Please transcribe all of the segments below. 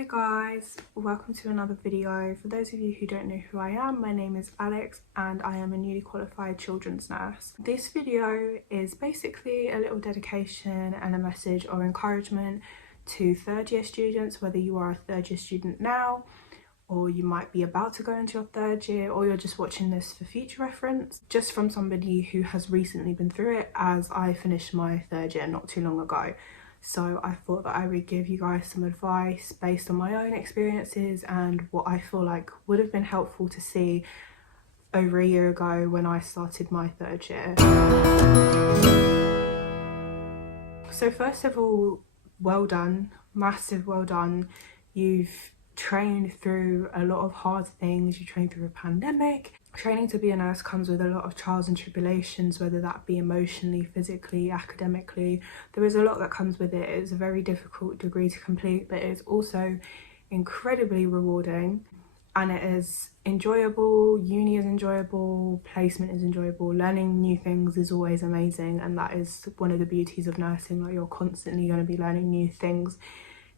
Hi guys, welcome to another video. For those of you who don't know who I am, my name is Alex and I am a newly qualified children's nurse. This video is basically a little dedication and a message or encouragement to third year students, whether you are a third year student now or you might be about to go into your third year, or you're just watching this for future reference, just from somebody who has recently been through it, as I finished my third year not too long ago. So I thought that I would give you guys some advice based on my own experiences and what I feel like would have been helpful to see over a year ago when I started my third year. So first of all, well done, massive well done. You've trained through a lot of hard things. You trained through a pandemic. Training to be a nurse comes with a lot of trials and tribulations, whether that be emotionally, physically, academically. There is a lot that comes with it. It's a very difficult degree to complete, but it's also incredibly rewarding and it is enjoyable. Uni is enjoyable, placement is enjoyable, learning new things is always amazing, and that is one of the beauties of nursing. Like, you're constantly going to be learning new things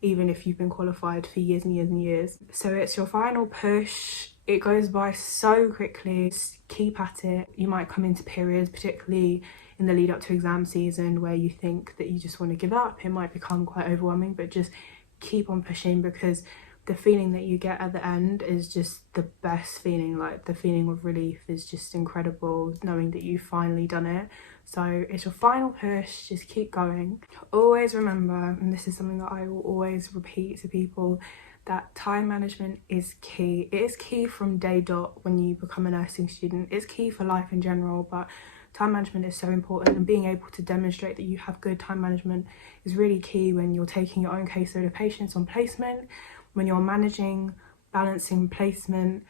even if you've been qualified for years and years and years. So it's your final push. It goes by so quickly. Just keep at it. You might come into periods, particularly in the lead up to exam season, where you think that you just want to give up. It might become quite overwhelming, but just keep on pushing, because the feeling that you get at the end is just the best feeling. Like, the feeling of relief is just incredible, knowing that you've finally done it. So it's your final push, just keep going. Always remember, and this is something that I will always repeat to people, that time management is key. It is key from day dot when you become a nursing student. It's key for life in general, but time management is so important, and being able to demonstrate that you have good time management is really key when you're taking your own caseload of patients on placement, when you're managing, balancing placement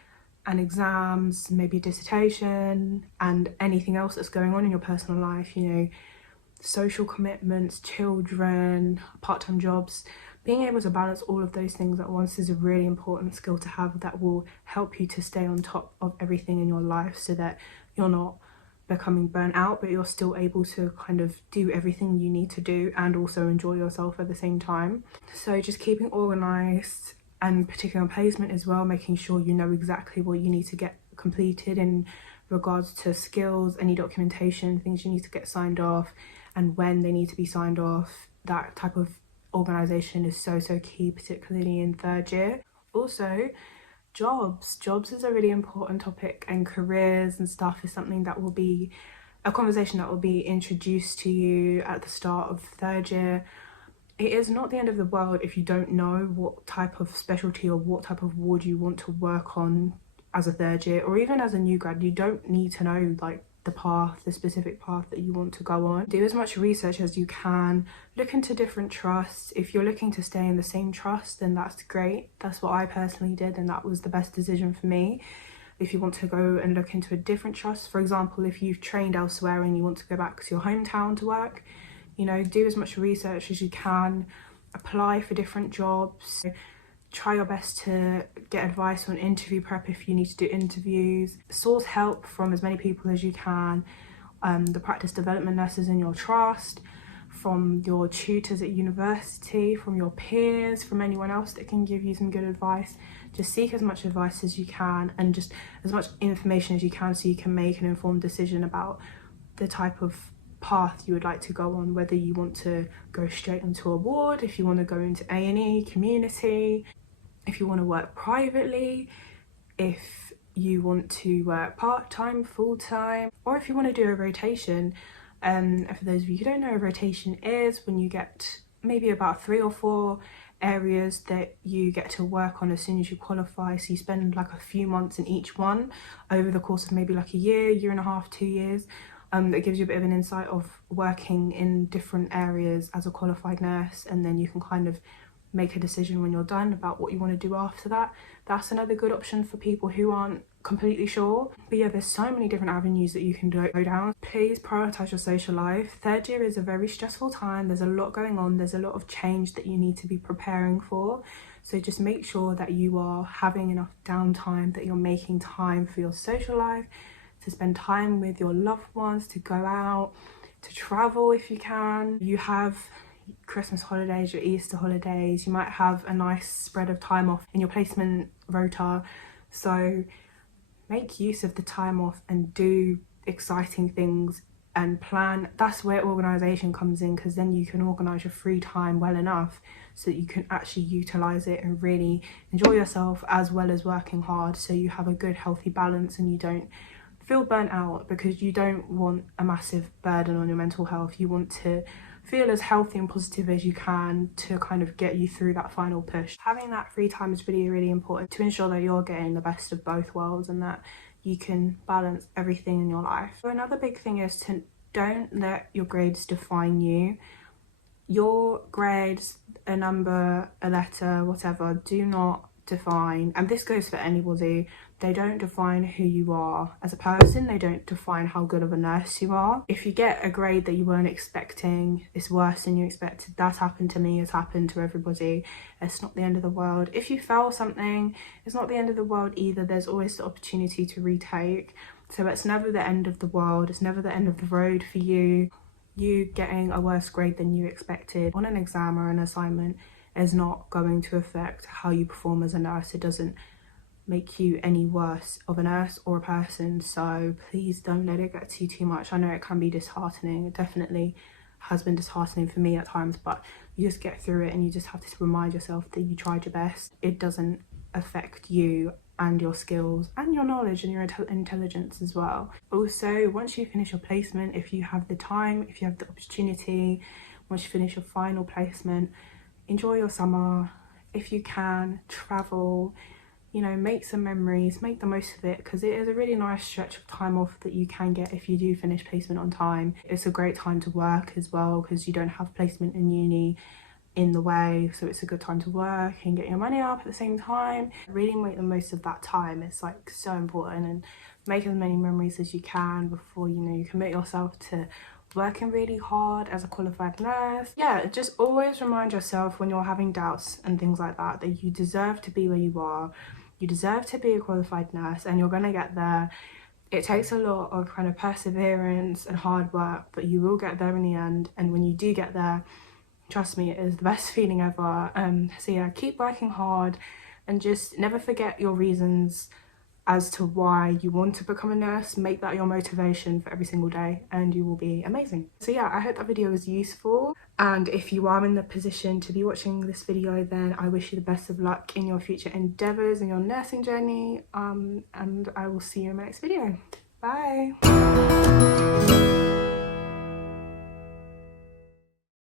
and exams, maybe dissertation and anything else that's going on in your personal life, you know, social commitments, children, part-time jobs. Being able to balance all of those things at once is a really important skill to have that will help you to stay on top of everything in your life, so that you're not becoming burnt out, but you're still able to kind of do everything you need to do and also enjoy yourself at the same time. So just keeping organized, and particularly on placement as well, making sure you know exactly what you need to get completed in regards to skills, any documentation, things you need to get signed off, and when they need to be signed off. That type of organisation is so key, particularly in third year. Also, jobs is a really important topic, and careers and stuff is something that will be a conversation that will be introduced to you at the start of third year. It is not the end of the world if you don't know what type of specialty or what type of ward you want to work on as a third year, or even as a new grad. You don't need to know like the specific path that you want to go on. Do as much research as you can. Look into different trusts. If you're looking to stay in the same trust, then that's great. That's what I personally did, and that was the best decision for me. If you want to go and look into a different trust, for example, if you've trained elsewhere and you want to go back to your hometown to work, you know, do as much research as you can, apply for different jobs, try your best to get advice on interview prep if you need to do interviews, source help from as many people as you can, the practice development nurses in your trust, from your tutors at university, from your peers, from anyone else that can give you some good advice. Just seek as much advice as you can and just as much information as you can, so you can make an informed decision about the type of path you would like to go on, whether you want to go straight into a ward, if you want to go into A&E, community, if you want to work privately, if you want to work part-time, full-time, or if you want to do a rotation. For those of you who don't know, a rotation is when you get maybe about 3 or 4 areas that you get to work on as soon as you qualify. So you spend like a few months in each one over the course of maybe like a year and a half, 2 years. That gives you a bit of an insight of working in different areas as a qualified nurse, and then you can kind of make a decision when you're done about what you want to do after that. That's another good option for people who aren't completely sure. But yeah, there's so many different avenues that you can go down. Please prioritise your social life. Third year is a very stressful time. There's a lot going on. There's a lot of change that you need to be preparing for. So just make sure that you are having enough downtime, that you're making time for your social life, to spend time with your loved ones, to go out, to travel if you can. You have Christmas holidays, your Easter holidays. You might have a nice spread of time off in your placement rota. So make use of the time off and do exciting things and plan. That's where organisation comes in, because then you can organise your free time well enough so that you can actually utilise it and really enjoy yourself as well as working hard, so you have a good healthy balance and you don't feel burnt out, because you don't want a massive burden on your mental health. You want to feel as healthy and positive as you can to kind of get you through that final push. Having that free time is really, really important to ensure that you're getting the best of both worlds and that you can balance everything in your life. So another big thing is to don't let your grades define you. Your grades, a number, a letter, whatever, do not define, and this goes for anybody, they don't define who you are as a person. They don't define how good of a nurse you are. If you get a grade that you weren't expecting, it's worse than you expected. That's happened to me, it's happened to everybody. It's not the end of the world. If you fail something, it's not the end of the world either. There's always the opportunity to retake. So it's never the end of the world. It's never the end of the road for you. You getting a worse grade than you expected on an exam or an assignment is not going to affect how you perform as a nurse. It doesn't make you any worse of a nurse or a person, so please don't let it get to you too much. I know it can be disheartening. It definitely has been disheartening for me at times, but you just get through it and you just have to remind yourself that you tried your best. It doesn't affect you and your skills and your knowledge and your intelligence as well. Also, once you finish your placement, if you have the time, if you have the opportunity, once you finish your final placement, enjoy your summer. If you can, travel, you know, make some memories, make the most of it, because it is a really nice stretch of time off that you can get if you do finish placement on time. It's a great time to work as well, because you don't have placement in uni in the way, so it's a good time to work and get your money up at the same time. Really make the most of that time. It's like so important, and make as many memories as you can before, you know, you commit yourself to working really hard as a qualified nurse. Yeah, just always remind yourself when you're having doubts and things like that, that you deserve to be where you are. You deserve to be a qualified nurse, and you're gonna get there. It takes a lot of kind of perseverance and hard work, but you will get there in the end. And when you do get there, trust me, it is the best feeling ever. So yeah, keep working hard and just never forget your reasons as to why you want to become a nurse. Make that your motivation for every single day and you will be amazing. So yeah, I hope that video was useful, and if you are in the position to be watching this video, then I wish you the best of luck in your future endeavours and your nursing journey, and I will see you in my next video. Bye.